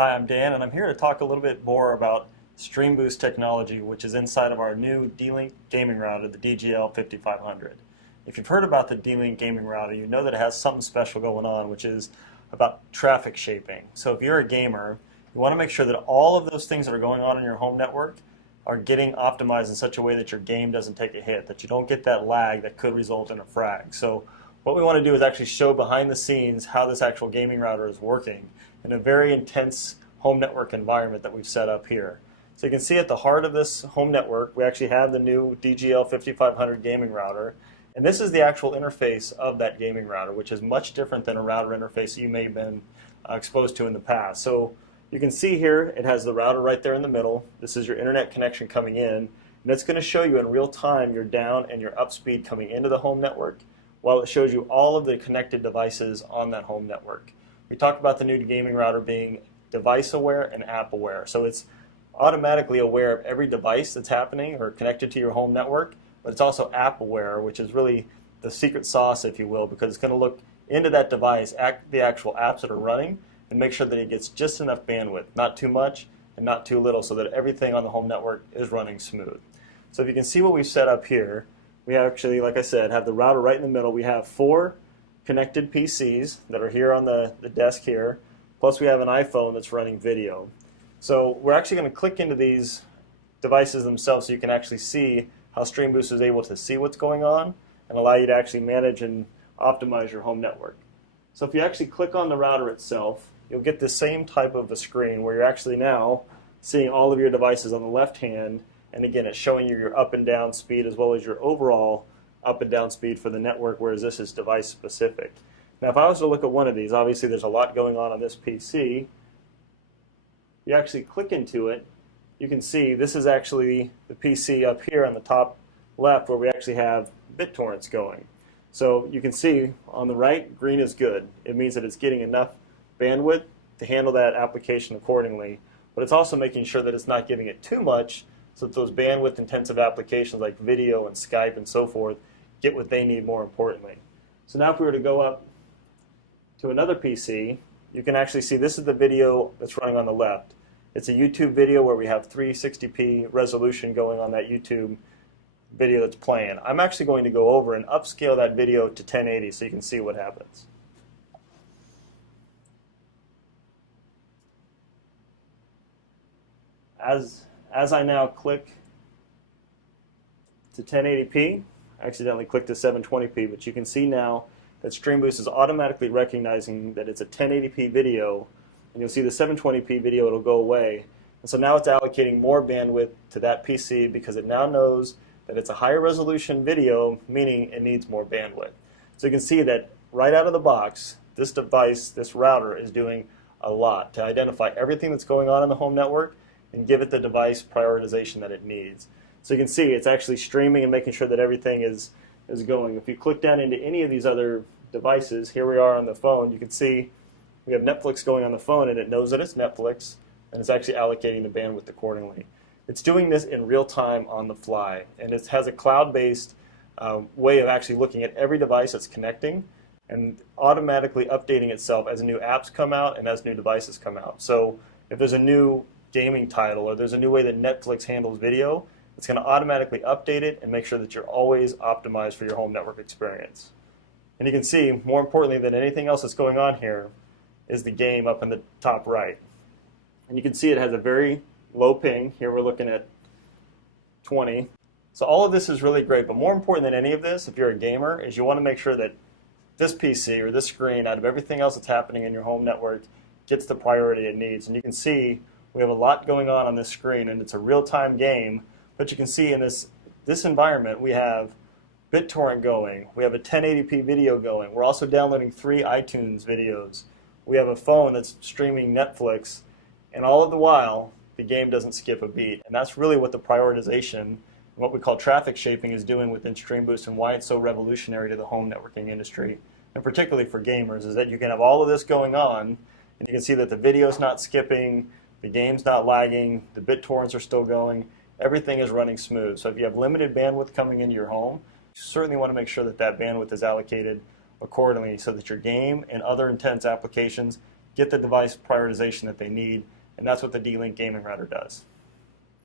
Hi, I'm Dan, and I'm here to talk a little bit more about StreamBoost technology, which is inside of our new D-Link gaming router, the DGL 5500. If you've heard about the D-Link gaming router, you know that it has something special going on, which is about traffic shaping. So if you're a gamer, you want to make sure that all of those things that are going on in your home network are getting optimized in such a way that your game doesn't take a hit, that you don't get that lag that could result in a frag. So what we want to do is actually show behind the scenes how this actual gaming router is working in a very intense home network environment that we've set up here. So you can see at the heart of this home network, we actually have the new DGL 5500 gaming router. And this is the actual interface of that gaming router, which is much different than a router interface you may have been exposed to in the past. So you can see here, it has the router right there in the middle. This is your internet connection coming in. And it's going to show you in real time your down and your up speed coming into the home network, while it shows you all of the connected devices on that home network. We talked about the new gaming router being device aware and app aware. So it's automatically aware of every device that's happening or connected to your home network, but it's also app aware, which is really the secret sauce, if you will, because it's going to look into that device, the actual apps that are running, and make sure that it gets just enough bandwidth, not too much and not too little, so that everything on the home network is running smooth. So if you can see what we've set up here, we actually, like I said, have the router right in the middle. We have 4 connected PCs that are here on the desk here, plus we have an iPhone that's running video. So we're actually going to click into these devices themselves so you can actually see how StreamBoost is able to see what's going on and allow you to actually manage and optimize your home network. So if you actually click on the router itself, you'll get the same type of a screen where you're actually now seeing all of your devices on the left hand, and again it's showing you your up and down speed as well as your overall up and down speed for the network, whereas this is device specific. Now if I was to look at one of these, obviously there's a lot going on this PC. You actually click into it, you can see this is actually the PC up here on the top left where we actually have BitTorrents going. So you can see on the right, green is good. It means that it's getting enough bandwidth to handle that application accordingly, but it's also making sure that it's not giving it too much so that those bandwidth intensive applications like video and Skype and so forth get what they need more importantly. So now if we were to go up to another PC, you can actually see this is the video that's running on the left. It's a YouTube video where we have 360p resolution going on that YouTube video that's playing. I'm actually going to go over and upscale that video to 1080 so you can see what happens. As I now click to 1080p, I accidentally clicked to 720p, but you can see now that StreamBoost is automatically recognizing that it's a 1080p video, and you'll see the 720p video, it'll go away. And so now it's allocating more bandwidth to that PC because it now knows that it's a higher resolution video, meaning it needs more bandwidth. So you can see that right out of the box, this device, this router, is doing a lot to identify everything that's going on in the home network and give it the device prioritization that it needs. So you can see it's actually streaming and making sure that everything is going. If you click down into any of these other devices, here we are on the phone, you can see we have Netflix going on the phone and it knows that it's Netflix and it's actually allocating the bandwidth accordingly. It's doing this in real time on the fly, and it has a cloud-based way of actually looking at every device that's connecting and automatically updating itself as new apps come out and as new devices come out. So if there's a new gaming title or there's a new way that Netflix handles video, it's going to automatically update it and make sure that you're always optimized for your home network experience. And you can see, more importantly than anything else that's going on here, is the game up in the top right. And you can see it has a very low ping. Here we're looking at 20. So all of this is really great, but more important than any of this, if you're a gamer, is you want to make sure that this PC or this screen, out of everything else that's happening in your home network, gets the priority it needs. And you can see we have a lot going on this screen, and it's a real-time game, but you can see in this environment we have BitTorrent going, we have a 1080p video going, we're also downloading 3 iTunes videos, we have a phone that's streaming Netflix, and all of the while the game doesn't skip a beat. And that's really what the prioritization, what we call traffic shaping, is doing within StreamBoost, and why it's so revolutionary to the home networking industry, and particularly for gamers, is that you can have all of this going on, and you can see that the video's not skipping, the game's not lagging, the BitTorrents are still going, everything is running smooth. So if you have limited bandwidth coming into your home, you certainly want to make sure that that bandwidth is allocated accordingly so that your game and other intense applications get the device prioritization that they need, and that's what the D-Link gaming router does.